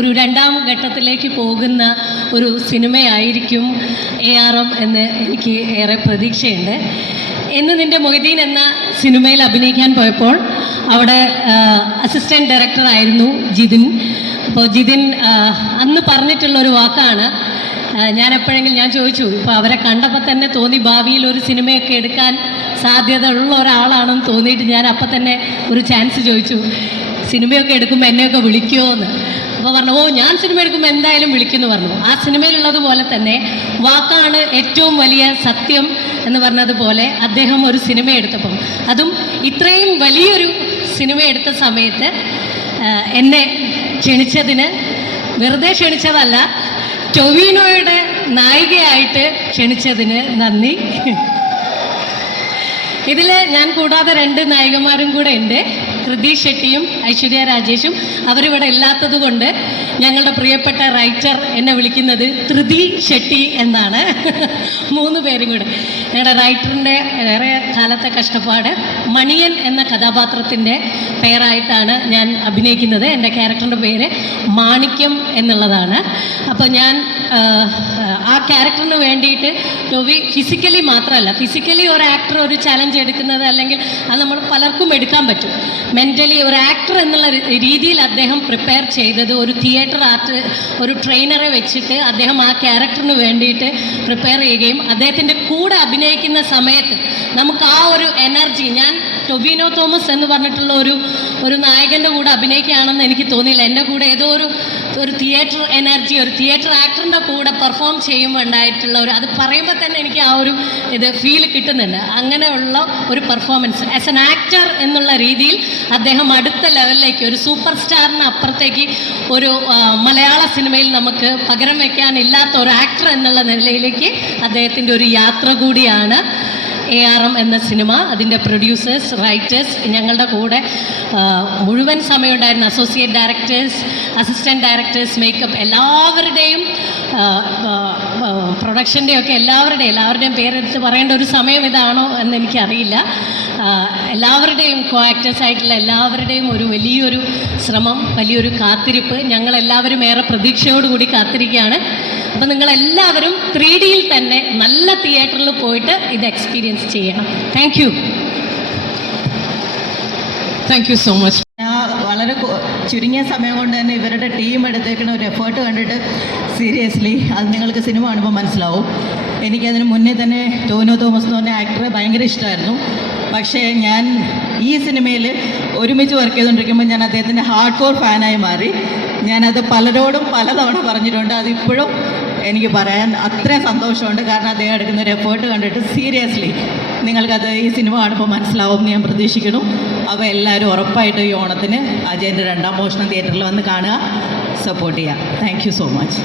ഒരു രണ്ടാം ഘട്ടത്തിലേക്ക് പോകുന്ന ഒരു സിനിമയായിരിക്കും ARM എന്ന് എനിക്ക് ഏറെ പ്രതീക്ഷയുണ്ട്. ഇന്ന് നിൻ്റെ മൊയ്തീൻ എന്ന സിനിമയിൽ അഭിനയിക്കാൻ പോയപ്പോൾ അവിടെ അസിസ്റ്റൻറ്റ് ഡയറക്ടറായിരുന്നു ജിതിൻ. അപ്പോൾ ജിതിൻ അന്ന് പറഞ്ഞിട്ടുള്ളൊരു വാക്കാണ്, ഞാൻ ചോദിച്ചു, ഇപ്പോൾ അവരെ കണ്ടപ്പോൾ തന്നെ തോന്നി ഭാവിയിൽ ഒരു സിനിമയൊക്കെ എടുക്കാൻ സാധ്യത ഉള്ള ഒരാളാണെന്ന് തോന്നിയിട്ട് ഞാൻ അപ്പം തന്നെ ഒരു ചാൻസ് ചോദിച്ചു, സിനിമയൊക്കെ എടുക്കുമ്പോൾ എന്നെയൊക്കെ വിളിക്കുമോ എന്ന്. അപ്പോൾ പറഞ്ഞു, ഓ ഞാൻ സിനിമ എടുക്കുമ്പോൾ എന്തായാലും വിളിക്കുമെന്ന് പറഞ്ഞു. ആ സിനിമയിലുള്ളതുപോലെ തന്നെ വാക്കാണ് ഏറ്റവും വലിയ സത്യം എന്ന് പറഞ്ഞതുപോലെ അദ്ദേഹം ഒരു സിനിമ എടുത്തപ്പം, അതും ഇത്രയും വലിയൊരു സിനിമ എടുത്ത സമയത്ത് എന്നെ ക്ഷണിച്ചതിന്, വെറുതെ ക്ഷണിച്ചതല്ല, ടൊവിനോയുടെ നായികയായിട്ട് ക്ഷണിച്ചതിന് നന്ദി. ഇതിൽ ഞാൻ കൂടാതെ 2 നായികമാരും കൂടെ ഉണ്ട്, കൃതി ഷെട്ടിയും ഐശ്വര്യ രാജേഷും. അവരിവിടെ ഇല്ലാത്തത് കൊണ്ട് ഞങ്ങളുടെ പ്രിയപ്പെട്ട റൈറ്റർ എന്നെ വിളിക്കുന്നത് ധൃതി ഷെട്ടി എന്നാണ്. 3 പേരും കൂടെ. ഞങ്ങളുടെ റൈറ്ററിൻ്റെ ഏറെ കാലത്തെ കഷ്ടപ്പാട്. മണിയൻ എന്ന കഥാപാത്രത്തിൻ്റെ പേരായിട്ടാണ് ഞാൻ അഭിനയിക്കുന്നത്. എൻ്റെ ക്യാരക്ടറിൻ്റെ പേര് മാണിക്യം എന്നുള്ളതാണ്. അപ്പോൾ ഞാൻ ആ ക്യാരക്ടറിന് വേണ്ടിയിട്ട് ടൊവി ഫിസിക്കലി മാത്രമല്ല, ഫിസിക്കലി ഒരു ആക്ടർ ഒരു ചലഞ്ച് എടുക്കുന്നത് അല്ലെങ്കിൽ അത് നമ്മൾ പലർക്കും എടുക്കാൻ പറ്റും. മെൻ്റലി ഒരു ആക്ടർ എന്നുള്ള രീതിയിൽ അദ്ദേഹം പ്രിപ്പയർ ചെയ്തത് ഒരു തിയേറ്റർ ഒരു ട്രെയിനറെ വെച്ചിട്ട് അദ്ദേഹം ആ ക്യാരക്ടറിന് വേണ്ടിയിട്ട് പ്രിപ്പയർ ചെയ്യുകയും അദ്ദേഹത്തിൻ്റെ കൂടെ അഭിനയിക്കുന്ന സമയത്ത് നമുക്ക് ആ ഒരു എനർജി, ഞാൻ ടൊവിനോ തോമസ് എന്ന് പറഞ്ഞിട്ടുള്ള ഒരു നായകൻ്റെ കൂടെ അഭിനയിക്കുകയാണെന്ന് എനിക്ക് തോന്നിയില്ല. എൻ്റെ കൂടെ ഏതോ ഒരു തിയേറ്റർ എനർജി, ഒരു തിയേറ്റർ ആക്ടറിൻ്റെ കൂടെ പെർഫോം ചെയ്യുമ്പോൾ ഉണ്ടായിട്ടുള്ള അത് പറയുമ്പോൾ തന്നെ എനിക്ക് ആ ഒരു ഫീൽ കിട്ടുന്നുണ്ട്. അങ്ങനെയുള്ള ഒരു പെർഫോമൻസ് ആസ് എൻ ആക്ടർ എന്നുള്ള രീതിയിൽ അദ്ദേഹം അടുത്ത ലെവലിലേക്ക്, ഒരു സൂപ്പർ സ്റ്റാറിന് അപ്പുറത്തേക്ക് ഒരു മലയാള സിനിമയിൽ നമുക്ക് പകരം വയ്ക്കാനില്ലാത്ത ഒരു ആക്ടർ എന്നുള്ള നിലയിലേക്ക് അദ്ദേഹത്തിൻ്റെ ഒരു യാത്ര കൂടിയാണ് ARM എന്ന സിനിമ. അതിൻ്റെ പ്രൊഡ്യൂസേഴ്സ്, റൈറ്റേഴ്സ്, ഞങ്ങളുടെ കൂടെ മുഴുവൻ സമയം ഉണ്ടായിരുന്ന associate directors, assistant directors, makeup, എല്ലാവരുടെയും പ്രൊഡക്ഷൻ്റെയൊക്കെ എല്ലാവരുടെയും പേരെടുത്ത് പറയേണ്ട ഒരു സമയം ഇതാണോ എന്ന് എനിക്കറിയില്ല. എല്ലാവരുടെയും കോ ആക്ടേഴ്സ് ആയിട്ടുള്ള എല്ലാവരുടെയും ഒരു വലിയൊരു ശ്രമം, വലിയൊരു കാത്തിരിപ്പ്. ഞങ്ങളെല്ലാവരും ഏറെ പ്രതീക്ഷയോടുകൂടി കാത്തിരിക്കുകയാണ്. അപ്പോൾ നിങ്ങളെല്ലാവരും 3Dയിൽ തന്നെ നല്ല തിയേറ്ററിൽ പോയിട്ട് ഇത് എക്സ്പീരിയൻസ് ചെയ്യണം. Thank you so much. വളരെ ചുരുങ്ങിയ സമയം കൊണ്ട് തന്നെ ഇവരുടെ ടീം എടുത്തേക്കുന്ന ഒരു എഫേർട്ട് കണ്ടിട്ട് സീരിയസ്ലി അത് നിങ്ങൾക്ക് സിനിമ കാണുമ്പോൾ മനസ്സിലാവും. എനിക്കതിന് മുന്നേ തന്നെ ടോവിനോ തോമസ് എന്ന് പറഞ്ഞ ആക്ടറെ ഭയങ്കര ഇഷ്ടമായിരുന്നു. പക്ഷേ ഞാൻ ഈ സിനിമയിൽ ഒരുമിച്ച് വർക്ക് ചെയ്തുകൊണ്ടിരിക്കുമ്പോൾ ഞാൻ അദ്ദേഹത്തിൻ്റെ ഹാർഡ് കോർ ഫാനായി മാറി. ഞാനത് പലരോടും പലതവണ പറഞ്ഞിട്ടുണ്ട്. അതിപ്പോഴും എനിക്ക് പറയാൻ അത്രയും സന്തോഷമുണ്ട്. കാരണം അദ്ദേഹം എടുക്കുന്ന ഒരു എഫേർട്ട് കണ്ടിട്ട് സീരിയസ്ലി നിങ്ങൾക്കത് ഈ സിനിമ കാണുമ്പോൾ മനസ്സിലാവും എന്ന് ഞാൻ പ്രതീക്ഷിക്കുന്നു. അപ്പോൾ എല്ലാവരും ഉറപ്പായിട്ട് ഈ ഓണത്തിന് അജയൻ്റെ 2ാം മോഷണം തിയേറ്ററിൽ വന്ന് കാണുക, സപ്പോർട്ട് ചെയ്യുക. Thank you so much.